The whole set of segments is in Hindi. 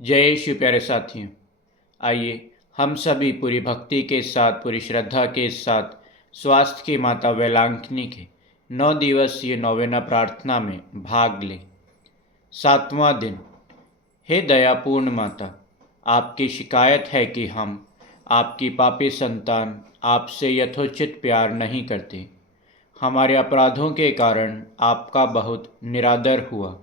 जय शिव प्यारे साथियों। आइए हम सभी पूरी भक्ति के साथ, पूरी श्रद्धा के साथ स्वास्थ्य की माता वेलांकनी के 9 दिवसीय नौवेना प्रार्थना में भाग लें। 7वां दिन। हे दयापूर्ण माता, आपकी शिकायत है कि हम आपकी पापी संतान आपसे यथोचित प्यार नहीं करते। हमारे अपराधों के कारण आपका बहुत निरादर हुआ।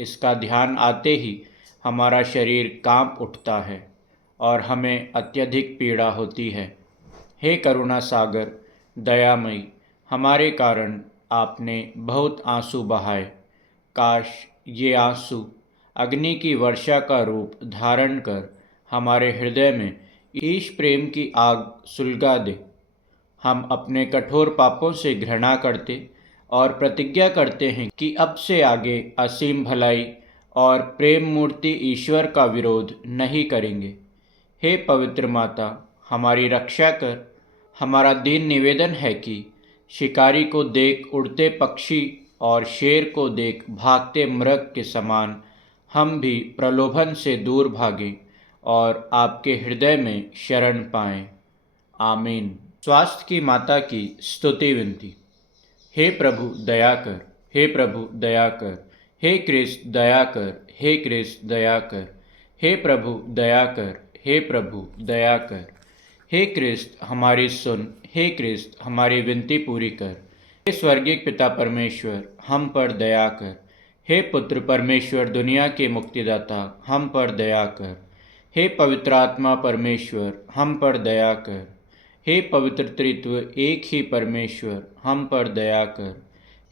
इसका ध्यान आते ही हमारा शरीर कांप उठता है और हमें अत्यधिक पीड़ा होती है। हे करुणा सागर, दयामयी, हमारे कारण आपने बहुत आंसू बहाए। काश ये आंसू अग्नि की वर्षा का रूप धारण कर हमारे हृदय में ईश प्रेम की आग सुलगा दे। हम अपने कठोर पापों से घृणा करते और प्रतिज्ञा करते हैं कि अब से आगे असीम भलाई और प्रेम मूर्ति ईश्वर का विरोध नहीं करेंगे। हे पवित्र माता, हमारी रक्षा कर। हमारा दीन निवेदन है कि शिकारी को देख उड़ते पक्षी और शेर को देख भागते मृग के समान हम भी प्रलोभन से दूर भागें और आपके हृदय में शरण पाएं। आमीन। स्वास्थ्य की माता की स्तुति विनती। हे प्रभु दया कर, हे प्रभु दया कर, हे कृष्ण दया कर, हे कृष्ण दया कर, हे प्रभु दया कर, हे प्रभु दया कर। हे कृष्ण हमारी सुन, हे कृष्ण हमारी विनती पूरी कर। हे स्वर्गीय पिता परमेश्वर, हम पर दया कर। हे पुत्र परमेश्वर, दुनिया के मुक्तिदाता, हम पर दया कर। हे पवित्र आत्मा परमेश्वर, हम पर दया कर। हे पवित्र त्रित्व एक ही परमेश्वर, हम पर दया कर।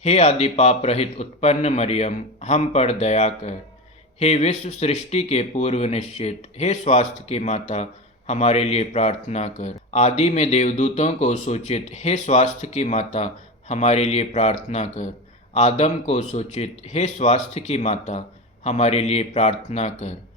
हे आदि पाप रहित उत्पन्न मरियम, हम पर दया कर। हे विश्व सृष्टि के पूर्व निश्चित, हे स्वास्थ्य की माता, हमारे लिए प्रार्थना कर। आदि में देवदूतों को सूचित, हे स्वास्थ्य की माता, हमारे लिए प्रार्थना कर। आदम को सूचित, हे स्वास्थ्य की माता, हमारे लिए प्रार्थना कर।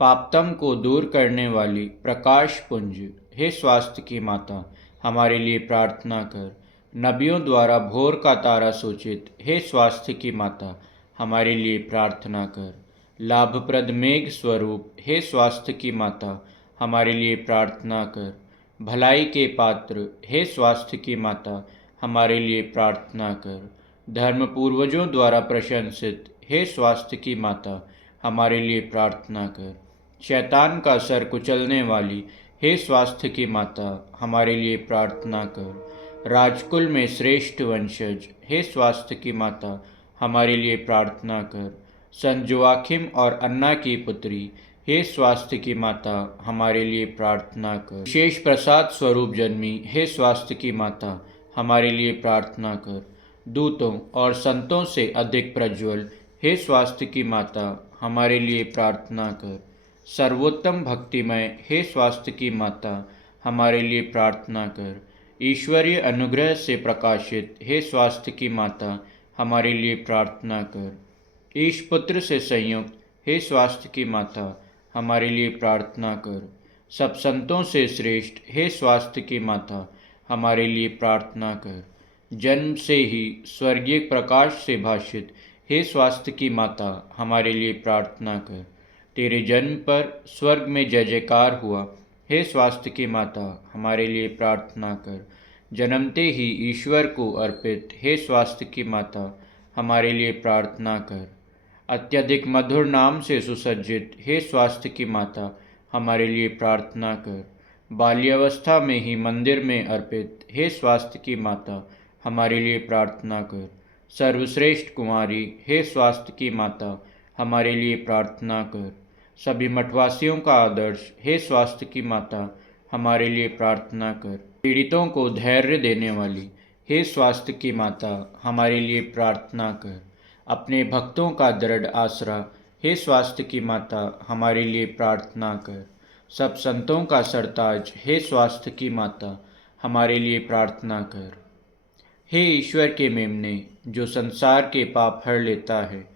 पापतम को दूर करने वाली प्रकाश पुंज, हे स्वास्थ्य की माता, हमारे लिए प्रार्थना कर। नबियों द्वारा भोर का तारा सूचित, हे स्वास्थ्य की माता, हमारे लिए प्रार्थना कर। लाभप्रद मेघ स्वरूप, हे स्वास्थ्य की माता, हमारे लिए प्रार्थना कर। भलाई के पात्र, हे स्वास्थ्य की माता, हमारे लिए प्रार्थना कर। धर्म पूर्वजों द्वारा प्रशंसित, हे स्वास्थ्य की माता, हमारे लिए प्रार्थना कर। शैतान का सर कुचलने वाली, हे स्वास्थ्य की माता, हमारे लिए प्रार्थना कर। राजकुल में श्रेष्ठ वंशज, हे स्वास्थ्य की माता, हमारे लिए प्रार्थना कर। संत जोआखिम और अन्ना की पुत्री, हे स्वास्थ्य की माता, हमारे लिए प्रार्थना कर। विशेष प्रसाद स्वरूप जन्मी, हे स्वास्थ्य की माता, हमारे लिए प्रार्थना कर। दूतों और संतों से अधिक प्रज्वल, हे स्वास्थ्य की माता, हमारे लिए प्रार्थना कर। सर्वोत्तम भक्तिमय, हे स्वास्थ्य की माता, हमारे लिए प्रार्थना कर। ईश्वरीय अनुग्रह से प्रकाशित, हे स्वास्थ्य की माता, हमारे लिए प्रार्थना कर। ईश पुत्र से संयुक्त, हे स्वास्थ्य की माता, हमारे लिए प्रार्थना कर। सब संतों से श्रेष्ठ, हे स्वास्थ्य की माता, हमारे लिए प्रार्थना कर। जन्म से ही स्वर्गीय प्रकाश से भाषित, हे स्वास्थ्य की माता, हमारे लिए प्रार्थना कर। तेरे जन्म पर स्वर्ग में जय जयकार हुआ, हे स्वास्थ्य की माता, हमारे लिए प्रार्थना कर। जन्मते ही ईश्वर को अर्पित, हे स्वास्थ्य की माता, हमारे लिए प्रार्थना कर। अत्यधिक मधुर नाम से सुसज्जित, हे स्वास्थ्य की माता, हमारे लिए प्रार्थना कर। बाल्यावस्था में ही मंदिर में अर्पित, हे स्वास्थ्य की माता, हमारे लिए प्रार्थना कर। सर्वश्रेष्ठ कुमारी, हे स्वास्थ्य की माता, हमारे लिए प्रार्थना कर। सभी मठवासियों का आदर्श, हे स्वास्थ्य की माता, हमारे लिए प्रार्थना कर। पीड़ितों को धैर्य देने वाली, हे स्वास्थ्य की माता, हमारे लिए प्रार्थना कर। अपने भक्तों का दृढ़ आसरा, हे स्वास्थ्य की माता, हमारे लिए प्रार्थना कर। सब संतों का सरताज, हे स्वास्थ्य की माता, हमारे लिए प्रार्थना कर। हे ईश्वर के मेमने, जो संसार के पाप हर लेता है,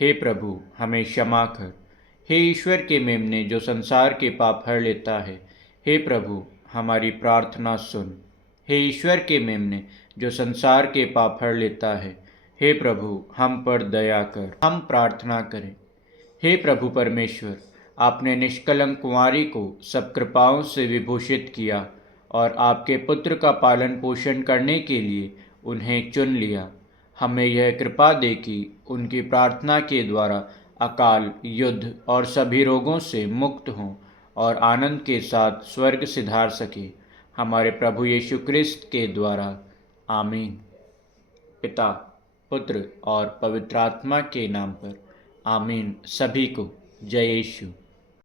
हे प्रभु हमें क्षमा कर। हे ईश्वर के मेमने, जो संसार के पाप हर लेता है, हे प्रभु हमारी प्रार्थना सुन। हे ईश्वर के मेमने, जो संसार के पाप हर लेता है, हे प्रभु हम पर दया कर। हम प्रार्थना करें। हे प्रभु परमेश्वर, आपने निष्कलंक कुंवारी को सब कृपाओं से विभूषित किया और आपके पुत्र का पालन पोषण करने के लिए उन्हें चुन लिया। हमें यह कृपा दे कि उनकी प्रार्थना के द्वारा अकाल, युद्ध और सभी रोगों से मुक्त हों और आनंद के साथ स्वर्ग सिधार सके, हमारे प्रभु यीशु क्रिस्त के द्वारा। आमीन। पिता, पुत्र और पवित्र आत्मा के नाम पर। आमीन। सभी को जय यीशु।